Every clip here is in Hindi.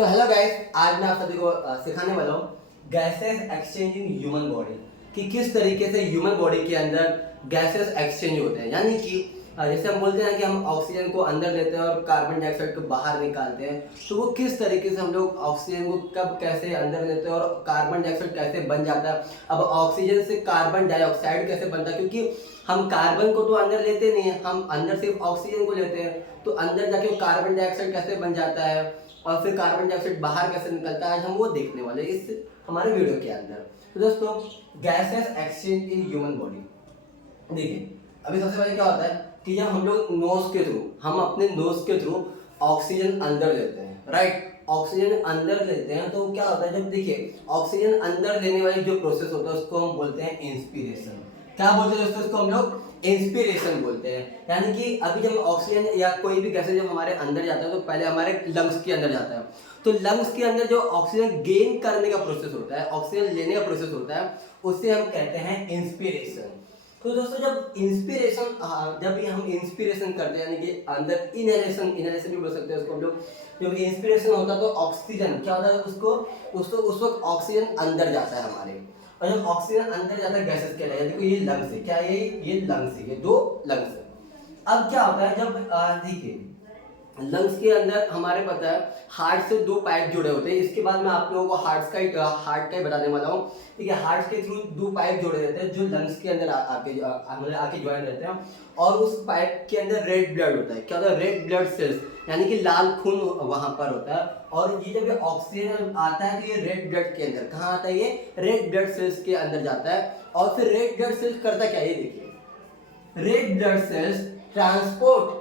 सो हेलो गाइस, आज मैं आप सभी को सिखाने वाला हूँ gases exchange in human body कि किस तरीके से ह्यूमन बॉडी के अंदर गैसेस एक्सचेंज होते हैं। यानी कि जैसे हम बोलते हैं कि हम ऑक्सीजन को अंदर लेते हैं और कार्बन डाइऑक्साइड को बाहर निकालते हैं, तो वो किस तरीके से हम लोग ऑक्सीजन को कब कैसे अंदर लेते हैं और कार्बन डाइऑक्साइड कैसे बन जाता है। अब ऑक्सीजन से कार्बन डाइऑक्साइड कैसे बनता है, क्योंकि हम कार्बन को तो अंदर लेते नहीं है, हम अंदर सिर्फ ऑक्सीजन को लेते हैं, तो अंदर जाके कार्बन डाइऑक्साइड कैसे बन जाता है और फिर कार्बन डाइऑक्साइड बाहर कैसे निकलता है, आज हम वो देखने वाले इस हमारे वीडियो के अंदर। तो दोस्तों, gases exchange in human body, देखिए अभी सबसे पहले क्या होता है कि जब हम लोग नोज के थ्रू, हम अपने नोज के थ्रू ऑक्सीजन अंदर लेते हैं, राइट। ऑक्सीजन अंदर लेते हैं तो क्या होता है, जब देखिए ऑक्सीजन अंदर लेने वाली जो प्रोसेस होता है उसको हम बोलते हैं इंस्पिरेशन। क्या बोलते हैं दोस्तों, उसको हम लोग इंस्पिरेशन बोलते हैं। यानी कि अभी जब ऑक्सीजन या कोई भी गैसेज जब हमारे अंदर जाता है तो पहले हमारे लंग्स के अंदर जाता है, तो लंग्स के अंदर जो ऑक्सीजन गेन करने का प्रोसेस होता है, ऑक्सीजन लेने का प्रोसेस होता है, उसे हम कहते हैं इंस्पिरेशन। तो दोस्तों, जब भी हम इंस्पिरेशन करते हैं, यानी कि अंदर इनहेलेशन इनहेलेशन भी बोल सकते हैं उसको हम लोग। जब इंस्पिरेशन होता है तो ऑक्सीजन क्या होता है, उसको उस वक्त ऑक्सीजन अंदर जाता है हमारे, और जब ऑक्सीजन अंदर जाता है गैसेस के लिए, देखो ये लंग्स है, क्या ये लंग्स है, ये दो लंग्स है। अब क्या होता है, जब देखिए लंग्स के अंदर हमारे पता है हार्ट से दो पाइप जुड़े होते हैं। इसके बाद मैं आप लोगों को हार्ट का ही बताने वाला हूँ। ठीक है, हार्ट के थ्रू दो पाइप जोड़े रहते हैं जो लंग्स के अंदर आके ज्वाइन रहते हैं, और उस पाइप के अंदर रेड ब्लड होता है। क्या होता है, रेड ब्लड सेल्स, यानी कि लाल खून वहां पर होता है। और ये जब ऑक्सीजन आता है तो ये रेड ब्लड के अंदर कहाँ आता है, ये रेड ब्लड सेल्स के अंदर जाता है। और फिर रेड ब्लड सेल्स करता क्या है, ये देखिए, red blood cells transport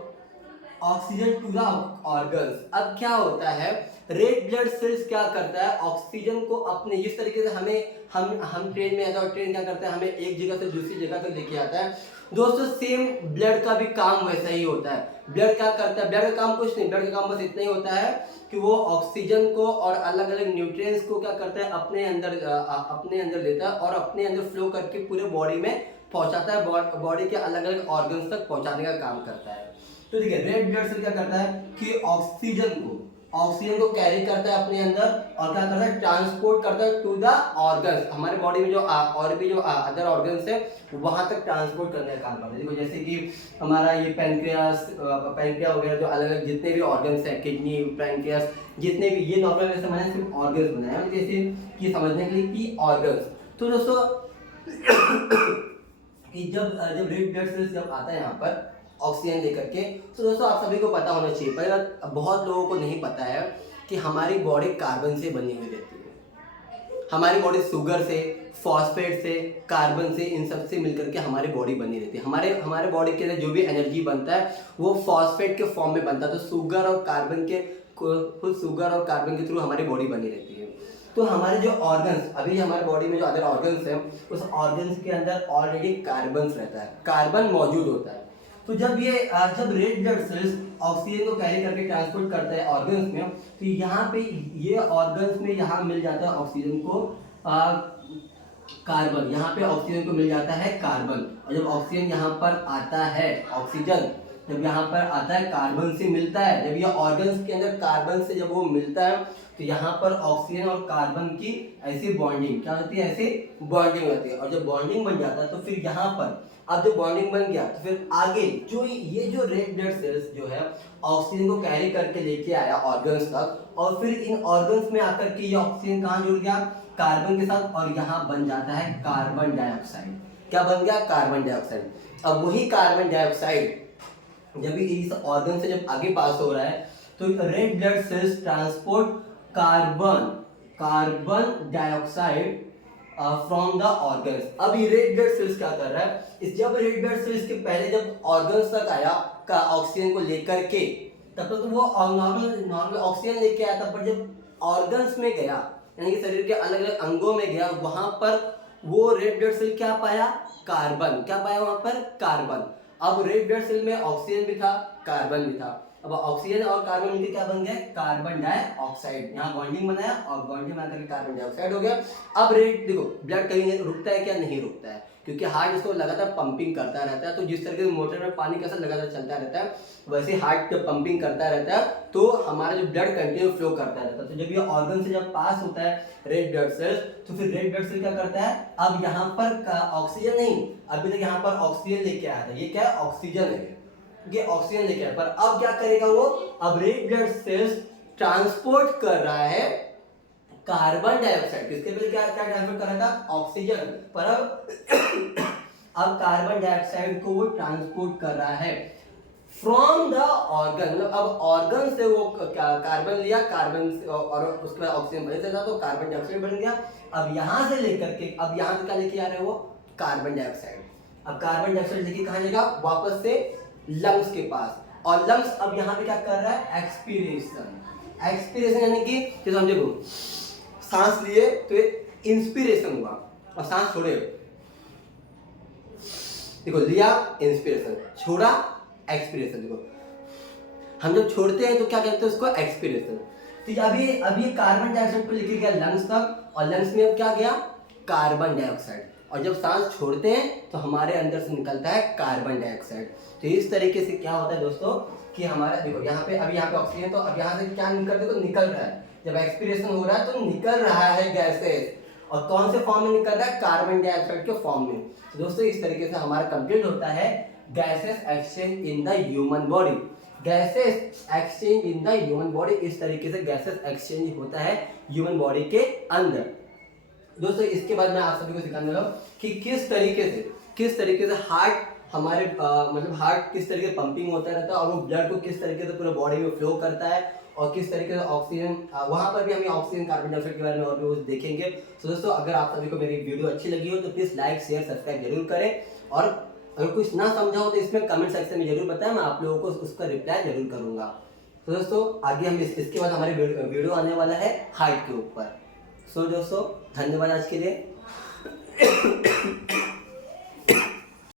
oxygen to the organs. अब क्या होता है, रेड ब्लड सेल्स क्या करता है, ऑक्सीजन को अपने इस तरीके से हमें हम ट्रेन में आता है और ट्रेन क्या करता है, हमें एक जगह से दूसरी जगह तक लेके आता है। दोस्तों, सेम ब्लड का भी काम वैसा ही होता है। ब्लड क्या करता है, ब्लड का काम कुछ नहीं, ब्लड का काम बस इतना ही होता है कि वो ऑक्सीजन को और अलग अलग न्यूट्रिएंट्स को क्या करता है, अपने अंदर लेता है और अपने अंदर फ्लो करके पूरे बॉडी में पहुंचाता है, बॉडी के अलग अलग ऑर्गन्स तक पहुंचाने का काम करता है। तो देखिए, रेड ब्लड सेल क्या करता है कि ऑक्सीजन को कैरी करता है अपने अंदर, और क्या करता है, ट्रांसपोर्ट करता है टू द ऑर्गन्स। हमारे बॉडी में जो और भी जो अदर ऑर्गन्स है वहां तक ट्रांसपोर्ट करने का काम करता है। देखो जैसे कि हमारा ये पैंक्रिया वगैरह, जो अलग अलग जितने भी ऑर्गन्स हैं, किडनी, पैंक्रियास, जितने भी, ये नॉर्मल वैसे मैंने सिर्फ ऑर्गन्स बनाया है जैसे कि समझने के लिए कि ऑर्गन्स। तो दोस्तों कि जब रेड ब्लड सेल्स जब आता है यहाँ पर ऑक्सीजन लेकर के, तो दोस्तों आप सभी को पता होना चाहिए, पर बहुत लोगों को नहीं पता है कि हमारी बॉडी कार्बन से बनी हुई रहती है। हमारी बॉडी शुगर से, फॉस्फेट से, कार्बन से, इन सब से मिलकर के हमारी बॉडी बनी रहती है। हमारे बॉडी के अंदर जो भी एनर्जी बनता है वो फॉस्फेट के फॉर्म में बनता है। तो शुगर और कार्बन के थ्रू हमारी बॉडी बनी रहती है। तो हमारे जो ऑर्गन्स, अभी हमारे बॉडी में जो अदर ऑर्गन्स हैं, उस ऑर्गन्स के अंदर ऑलरेडी कार्बन रहता है, कार्बन मौजूद होता है। तो जब रेड ब्लड सेल्स ऑक्सीजन को कैरी करके ट्रांसपोर्ट करता है ऑर्गन्स में, तो यहाँ पे ये ऑर्गन्स में यहाँ मिल जाता है ऑक्सीजन को कार्बन, यहाँ पे ऑक्सीजन को मिल जाता है कार्बन। और जब ऑक्सीजन यहाँ पर आता है, ऑक्सीजन जब यहाँ पर आता है कार्बन से मिलता है, जब ये ऑर्गन्स के अंदर कार्बन से जब वो मिलता है, तो यहाँ पर ऑक्सीजन और कार्बन की ऐसी बॉन्डिंग क्या होती है, ऐसी बॉन्डिंग होती है। और जब बॉन्डिंग बन जाता है तो फिर यहाँ पर, अब जब बॉन्डिंग बन गया तो फिर आगे जो रेड ब्लड सेल्स जो है ऑक्सीजन को कैरी करके लेके आया ऑर्गन्स तक, और फिर इन ऑर्गन्स में आकर के ये ऑक्सीजन कहाँ जुड़ गया, कार्बन के साथ, और यहाँ बन जाता है कार्बन डाइऑक्साइड। क्या बन गया, कार्बन डाइऑक्साइड। अब वही कार्बन डाइऑक्साइड जब इस ऑर्गन से जब आगे पास हो रहा है, तो red blood cells transport carbon dioxide from the organs. अब ये रेड ब्लड सेल्स क्या कर रहा है, जब रेड ब्लड सेल्स के पहले जब ऑर्गन्स तक आया का ऑक्सीजन को लेकर के, तब तक तो वो नॉर्मल ऑक्सीजन लेके आया था, पर जब ऑर्गन्स में गया, यानी कि शरीर के अलग अलग अंगों में गया, वहां पर वो रेड ब्लड सेल क्या पाया, कार्बन। क्या पाया वहां पर, कार्बन। अब रेड ब्लड सेल में ऑक्सीजन भी था, कार्बन भी था। अब ऑक्सीजन और कार्बन मिलकर क्या बन गया, कार्बन डाइऑक्साइड। यहाँ बॉन्डिंग बनाया और बॉन्डिंग बना करके कार्बन डाइऑक्साइड हो गया। अब रेट देखो, ब्लड कहीं रुकता है क्या, नहीं रुकता है, क्योंकि हार्ट इसको लगातार पंपिंग करता रहता है। तो जिस तरीके से मोटर में पानी कैसा लगातार चलता रहता है, वैसे हार्ट जब पंपिंग करता रहता है तो हमारा जो ब्लड कंटिन्यू फ्लो करता रहता है। तो जब ये ऑर्गन से जब पास होता है रेड ब्लड सेल्स, तो फिर रेड ब्लड सेल क्या करता है, अब यहाँ पर ऑक्सीजन नहीं, अभी तक यहाँ पर ऑक्सीजन लेके आया था, ये क्या है, ऑक्सीजन है, ये ऑक्सीजन लेके आया, पर अब क्या करेगा वो, अब रेड ब्लड सेल्स ट्रांसपोर्ट कर रहा है कार्बन डाइऑक्साइड, किसके पहले क्या क्या ट्रांसपोर्ट कर रहा था, ऑक्सीजन, पर अब कार्बन डाइऑक्साइड को वो ट्रांसपोर्ट कर रहा है फ्रॉम द ऑर्गन, मतलब अब ऑर्गन से वो कार्बन लिया, कार्बन और उसके बाद ऑक्सीजन बने थे, तो कार्बन डाइऑक्साइड बन गया। अब यहां से लेकर के, अब यहां से क्या लेके आ रहे हैं वो, कार्बन डाइऑक्साइड। अब कार्बन डाइऑक्साइड लेके कहां जाएगा, वापस से लंग्स के पास, और लंग्स अब यहाँ पे क्या कर रहा है, एक्सपीरेशन। एक्सपीरेशन यानी कि जैसे समझे को, सांस लिए तो इंस्पिरेशन हुआ, और सांस छोड़े, देखो लिया इंस्पिरेशन, छोड़ा एक्सपीरेशन। देखो हम जब छोड़ते हैं तो क्या कहते हैं उसको, एक्सपीरेशन। तो अभी कार्बन डाइऑक्साइड को लेके गया लंग्स तक, और लंग्स में अब क्या गया, कार्बन डाइऑक्साइड, और जब सांस छोड़ते हैं तो हमारे अंदर से निकलता है कार्बन डाइऑक्साइड। तो इस तरीके से क्या होता है दोस्तों कि हमारा देखो यहाँ पे, अभी यहाँ पे ऑक्सीजन, तो अब यहाँ से क्या निकल, देखो निकल रहा है, जब एक्सपीरेशन हो रहा है तो निकल रहा है गैसेस, और कौन से फॉर्म में निकल रहा है, कार्बन डाइऑक्साइड के फॉर्म में। तो दोस्तों इस तरीके से हमारा कंप्लीट होता है gases exchange in the human body. Gases exchange in the human body, इस तरीके से गैसेस एक्सचेंज होता है ह्यूमन बॉडी के अंदर। दोस्तों इसके बाद मैं आप सभी को सिखाने वाला हूँ कि किस तरीके से हार्ट हमारे मतलब हार्ट किस तरीके से पंपिंग होता रहता है, और वो ब्लड को किस तरीके से पूरे बॉडी में फ्लो करता है, और किस तरीके से ऑक्सीजन, वहां पर भी हमें ऑक्सीजन कार्बन डाइऑक्साइड के बारे में और भी कुछ देखेंगे। तो दोस्तों अगर आप सभी को मेरी वीडियो अच्छी लगी हो तो प्लीज लाइक शेयर सब्सक्राइब जरूर करें, और अगर कुछ ना समझा हो तो इसमें कमेंट सेक्शन में जरूर बताएं, मैं आप लोगों को उसका रिप्लाई जरूर करूंगा। तो दोस्तों आगे हम इसके बाद हमारे वीडियो आने वाला है हार्ट के ऊपर। सो दोस्तों धन्यवाद आज के लिए।